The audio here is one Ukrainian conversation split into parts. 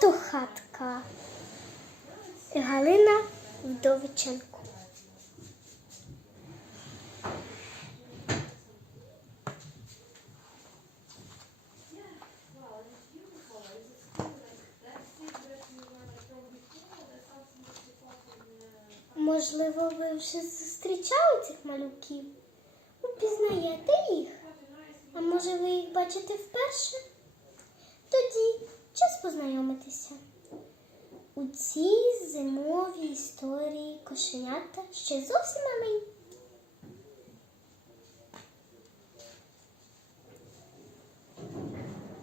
то хатка. Галина Вдовиченко. Можливо, ви вже зустрічали цих малюків? Упізнаєте їх? А може ви їх бачите вперше? Тоді час познайомитися. У цій зимовій історії кошенята ще зовсім малі.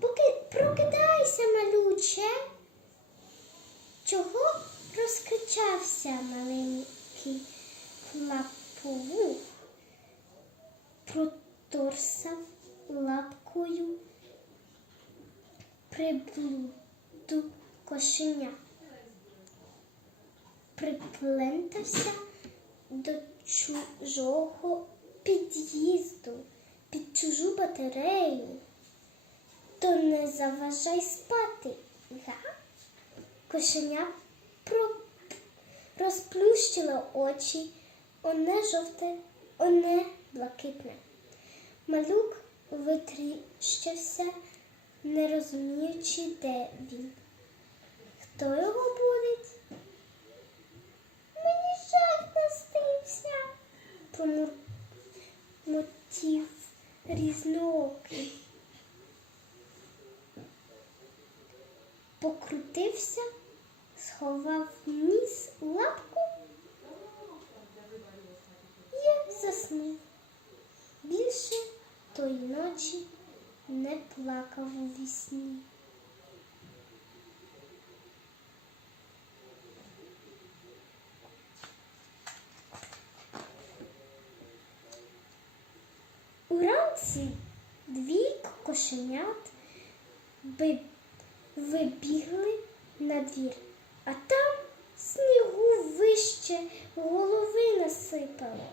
Поки прокидайся, малюче. Чого розкричався маленький лаповух? Проторсав лапкою приблуду кошеня. Приплентався до чужого під'їзду, під чужу батарею. То не заважай спати, га? Кошеня про... розплющило очі, оне жовте, оне блакитне. Малюк витріщився, не розуміючи, де він. Хто його будить? Мені жах наснився, промурмотів різноокий. Покрутився, сховав ніс у лапку і заснув. Більше тої ночі не плакав у вісні. Уранці двійко кошенят вибігли на двір, а там снігу вище голови насипало.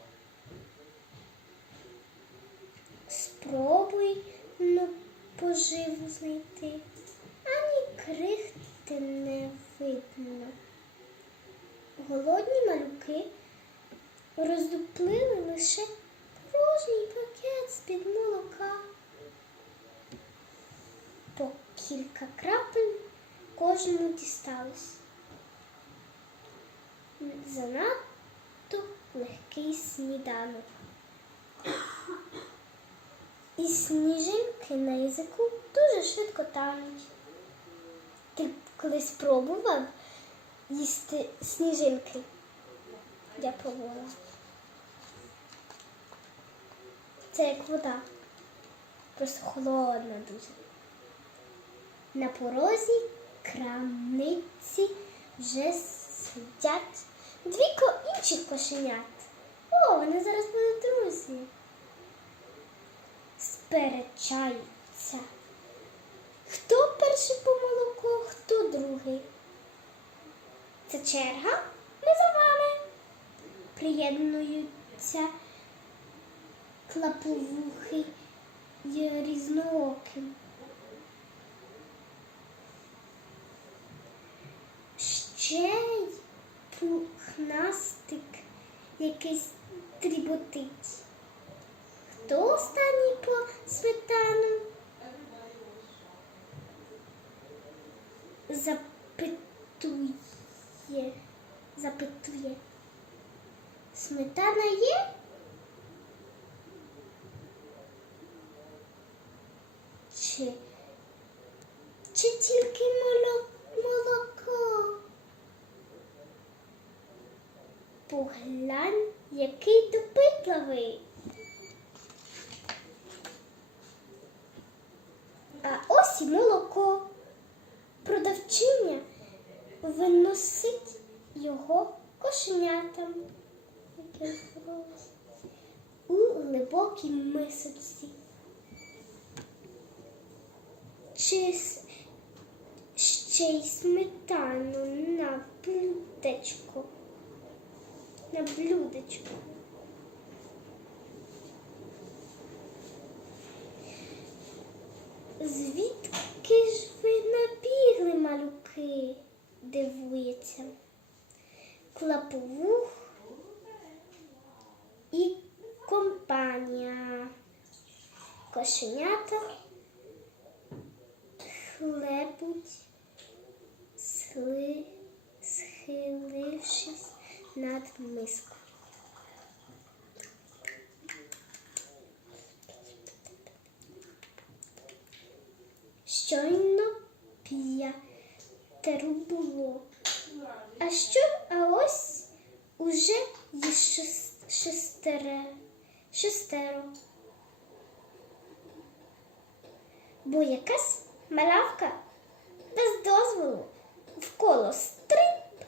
Спробуй ну, поживу знайти, ані крихти не видно. Голодні малюки роздуплили лише порожній пакет з-під молока. По кілька крапель кожному дісталось. Занадто легкий сніданок. І сніжинки на язику дуже швидко тануть. Ти колись пробував їсти сніжинки? Я пробувала. Це як вода. Просто холодна дуже. На порозі крамниці вже сидять двійко інших кошенят. О, вони зараз будуть друзі. Сперечаються. Хто перший по молоко, хто другий. Це черга? Ми за вами. Приєднуються клаповухи й різнооким. Ще й пухнастик якийсь тріботить. Хто останній по сметану? Запитує, запитує. Сметана є? Чи, чи тільки молоко? Поглянь, який допитливий. А ось і молоко. Продавчиня виносить його кошенятам. У глибокій мисочці. Чи ще й сметану на блюдечко. На блюдечко. Звідки ж ви набігли малюки? дивується. Клаповух і компанія. Кошенята хлебуть, схилившись над миску. Щойно п'ятеро було. А що? А ось уже є шес- шестере, шестеро. Бо якась малявка без дозволу вколо стрип.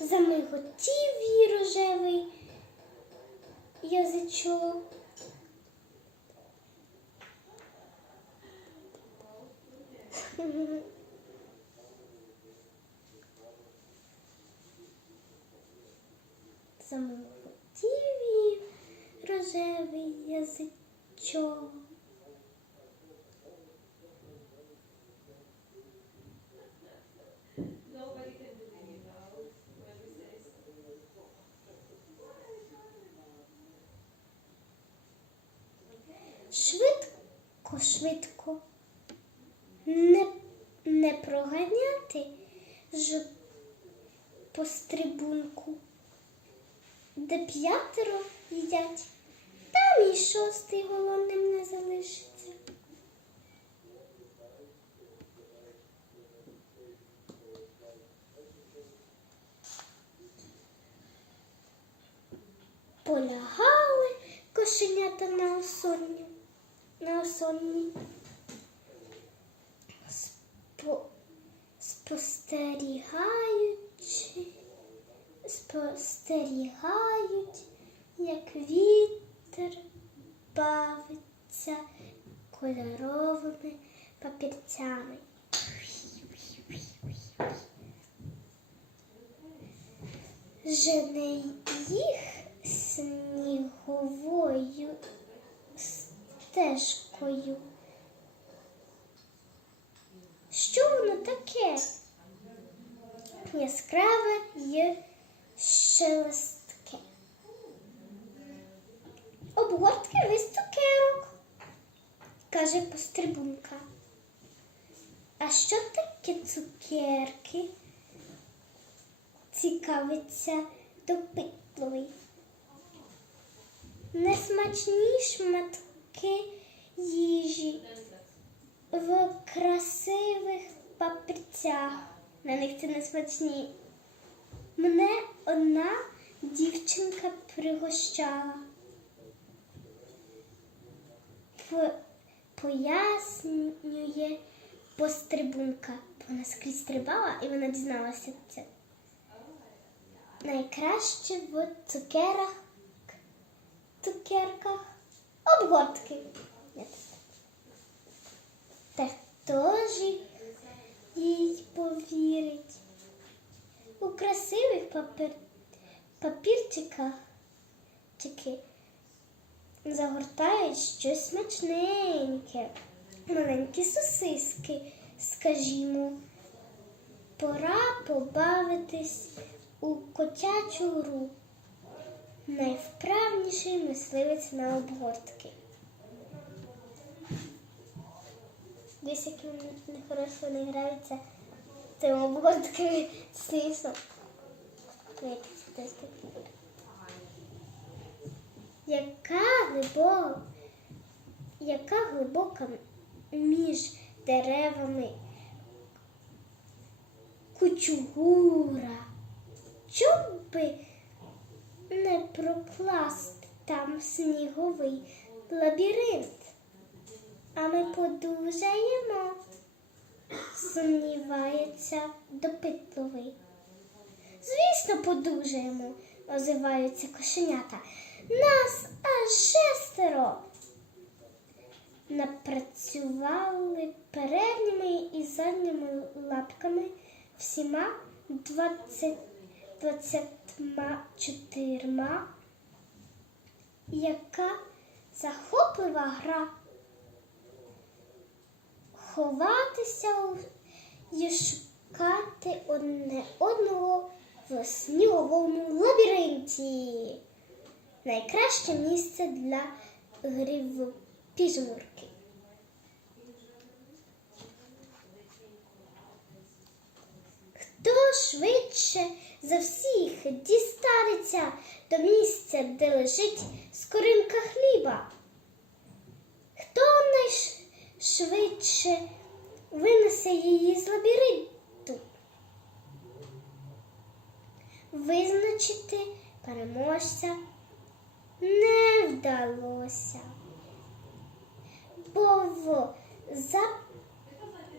Замиготів її рожевий язичок. Замиготів її рожевий язичок. Швидко, швидко. Проганяти ж по стрибунку, де п'ятеро їдять, там і шостий голодним не залишиться. Полягали кошенята на осонні, на осонні. Спостерігаючи, спостерігають, як вітер бавиться кольоровими папірцями. Жене їх сніговою стежкою. Що воно таке? Яскраве й шелестке. Обгортки весь цукерок, каже пострибунка. А що таке цукерки? Цікавиться допитливий. Несмачні шматки їжі в красивих папірцях. На них це не смачні. Мене одна дівчинка пригощала. Пояснює пострибунка. Вона скрізь стрибала і вона дізналася це. Найкраще в цукерах, цукерках обгортки. Хто їй повірить? У красивих папір... папірчиках загортають щось смачненьке, маленькі сосиски, скажімо. Пора побавитись у котячу гру. Найвправніший мисливець на обгортки. Десь як вони нехорошо не граються тим обгортками сисом. Яка глибока, яка глибока між деревами кучугура. Чом би не прокласти там сніговий лабіринт? А ми подужаємо, сумнівається допитливий. Звісно, подужаємо, озиваються кошенята. Нас аж шестеро. Напрацювали передніми і задніми лапками всіма двадцять, двадцятьма чотирма. Яка захоплива гра ховатися і шукати одне одного в сніговому лабіринті. Найкраще місце для гри в піжмурки. Хто швидше за всіх дістанеться до місця, де лежить скоринка хліба? Хто найшвидше винесе її з лабіринту? Визначити переможця не вдалося, бо в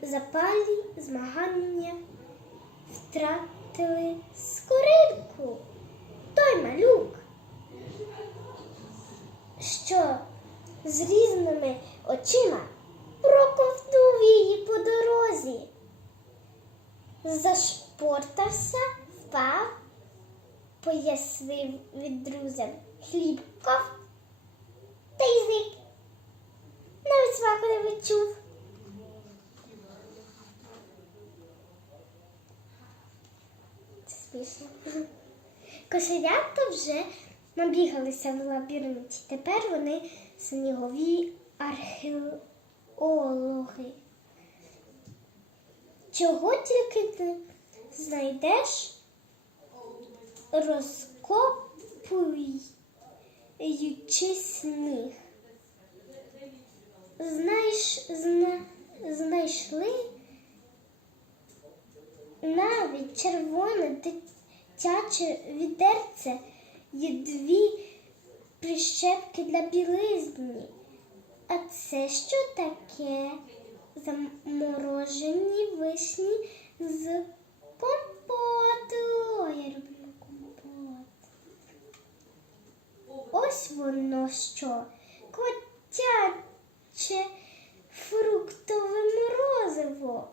запалі змагання втратили скоринку. Той малюк, що з різними очима проковтнув її по дорозі. Зашпортався, впав, пояснив від друзям хлібков та й зник. Навіть смаку не відчув. Це смішно. Кошенята вже набігалися в лабіринті. Тепер вони снігові археологи. Чого тільки ти знайдеш, розкопуючи сніг. Знаєш, зна, знайшли навіть червоне дитяче відерце і дві прищепки для білизні. А це що таке? Заморожені вишні з компоту. Я люблю компот. Ось воно що. Котяче фруктове морозиво.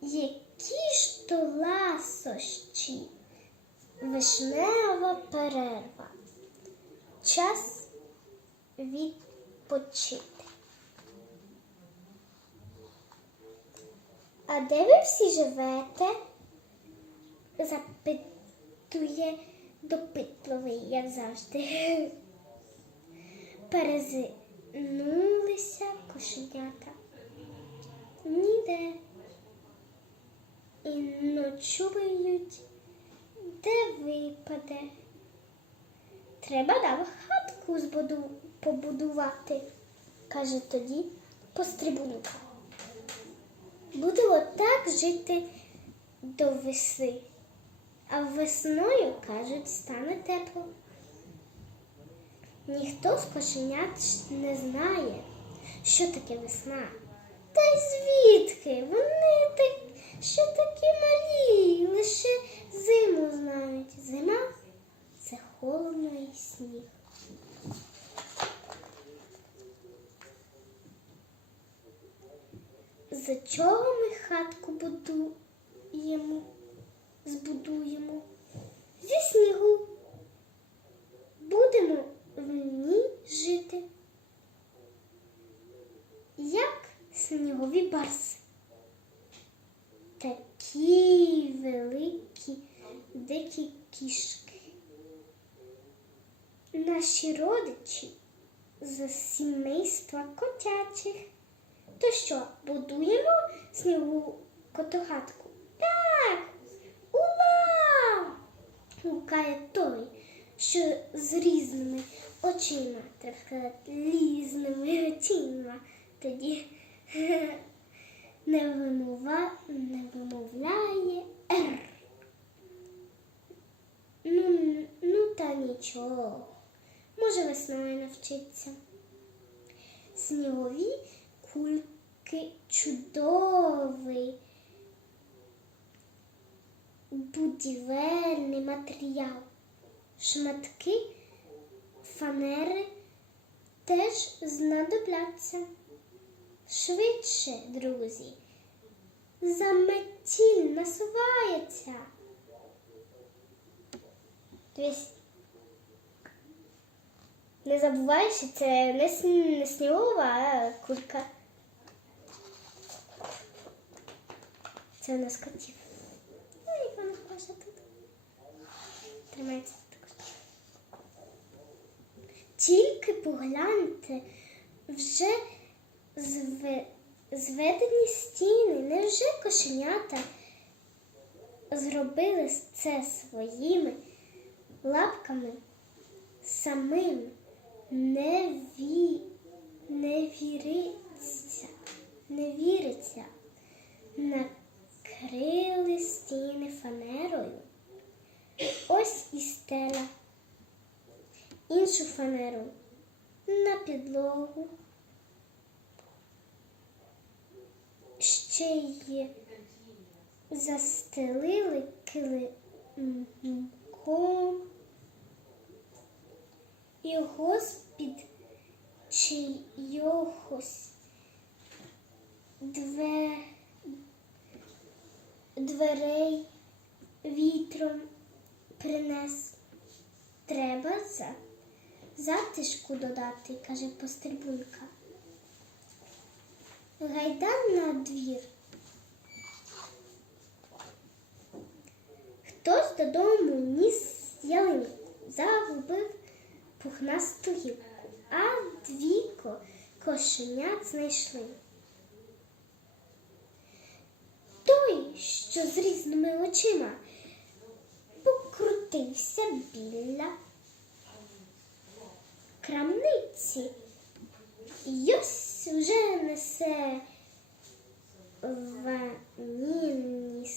Які ж то ласощі, вишнева перерва. Час відпочити. А де ви всі живете? запитує допитливий, як завжди. Перезинулися кошенята. Ніде. І ночують, де випаде. Треба нам хатку збуду- побудувати, каже тоді пострибунка. Будемо так жити до весни. А весною, кажуть, стане тепло. Ніхто з кошенят не знає, що таке весна. Та й звідки? Вони так, ще такі малі, лише зиму знають. Зима це холодно і сніг. За чого ми хатку будуємо, збудуємо? Зі снігу. Будемо в ній жити. Як снігові барси. Такі великі дикі кішки. Наші родичі з сімейства котячих. То що, будуємо снігу котохатку? Так, ура! гукає той, що з різними очима, треба сказати, різними очима. Тоді не, вимова, не вимовляє Р. Ну, ну та нічого. Може весною навчиться. Снігові кульки чудовий будівельний матеріал. Шматки фанери теж знадобляться. Швидше, друзі. Заметіль насувається. Дивись. Не забувай, що це не снігова, а кулька. Це у нас котів. Ну, і вона каже тут. Тримається також. Тільки погляньте, вже зве- зведені стіни, невже кошенята зробили це своїми лапками самими? Не, ві... не віриться, не віриться. Накрили стіни фанерою. Ось і стеля. Іншу фанеру на підлогу. Ще й застелили килимком його з-під чийогось две... дверей вітром принес. Треба за затишку додати, каже пострибунка. Гайда на двір. Хтось додому ніс ялинку, загубив пухнасту гілку, а двійко кошенят знайшли. Той, що з різними очима, покрутився біля крамниці. І ось вже несе ванільні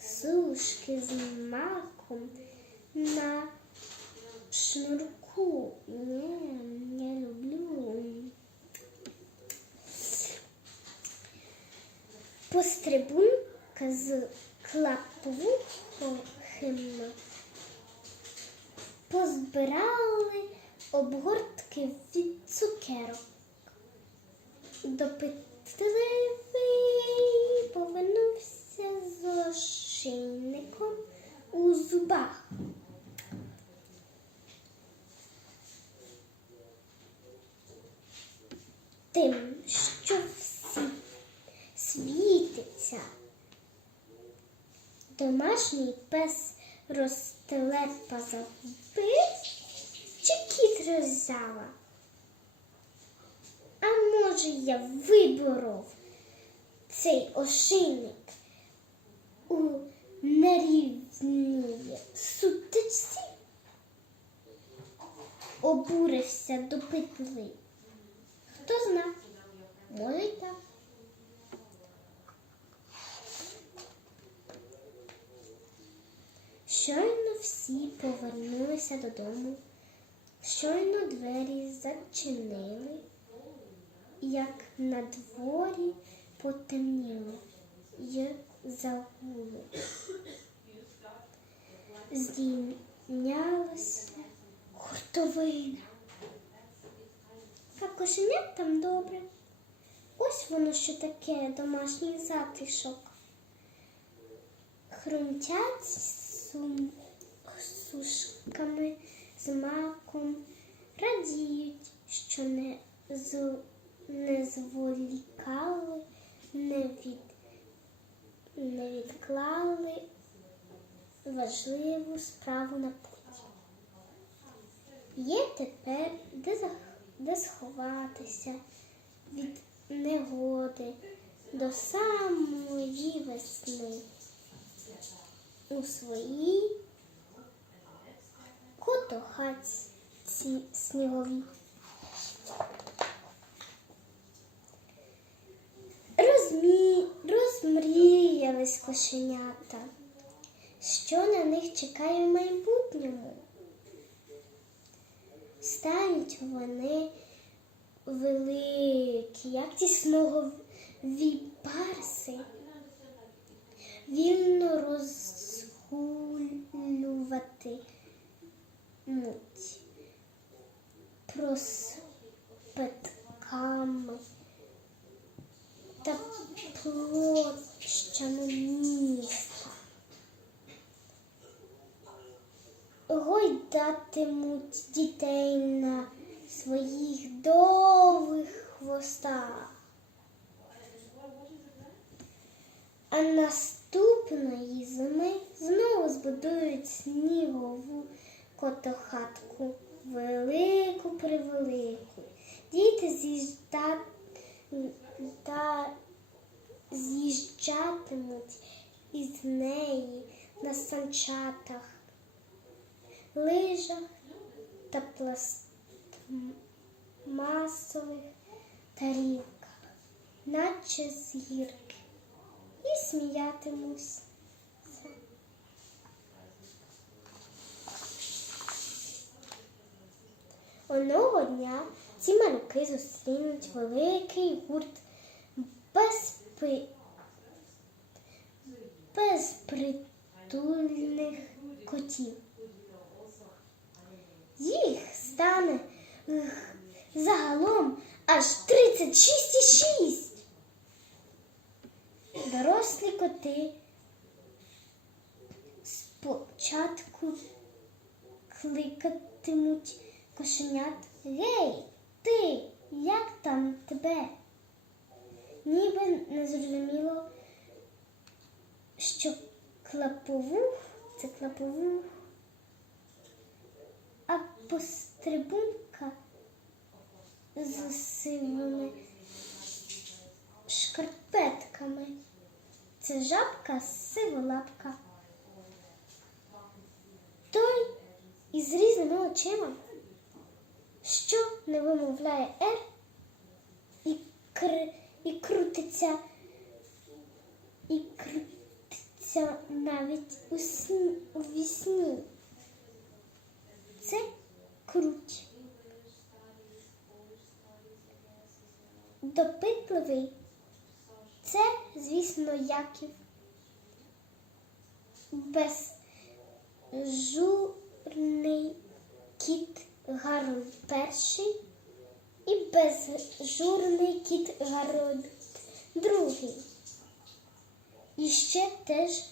сушки з маком на шнурку. Ні, не люблю. Пострибунка з клаповухом позбирали обгортки від цукерок. Допитливий повернувся з ошейником у зубах. Тим, що всі світиться. Домашній пес розтелепа загубив чи кіт роззяла? А може я виборов цей ошейник у нерівній сутичці? Обурився допитливий. Хто зна, може й так. Щойно всі повернулися додому, щойно двері зачинили, як на дворі потемніло й загуло. Здійнялася хуртовина. А кошенят там добре. Ось воно що таке домашній затишок. Хрумтять сум... сушками з маком, радіють, що не, з... не зволікали, не, від... не відклали важливу справу на потім. Є тепер де, зах... де сховатися від негоди до самої весни у своїй котохатці сніговій. Розмі... Розмріялись кошенята, що на них чекає в майбутньому. Стануть вони великі, як ті сногові барси, вільно розгулювати муть проспетками та площами міста. Гойдатимуть дітей на своїх довгих хвостах. А наступної зими знову збудують снігову котохатку велику превелику. Діти з'їжджа... та... з'їжджатимуть із неї на санчатах, лижах та пластмасових тарілках, наче з гірки, і сміятимусь. Одного дня ці малюки зустрінуть великий гурт безпи... безпритульних котів. Їх стане загалом аж 36,6. Дорослі коти спочатку кликатимуть кошенят. Гей, ти, як там тебе? Ніби не зрозуміло, що клаповух це клаповух, а пострибунка з сивими шкарпетками. Це жабка сиволапка. Той із різними очима, що не вимовляє «р» і, кр... і крутиться, і крутиться навіть у, сні... у вісні. Це круть. Допитливий це, звісно, Яків. Безжурний кіт Гарольд перший і безжурний кіт Гарольд другий. І ще теж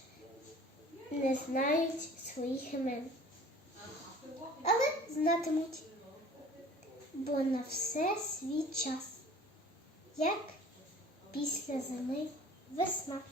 не знають своїх імен. Але знатимуть, бо на все свій час, як після зими весна.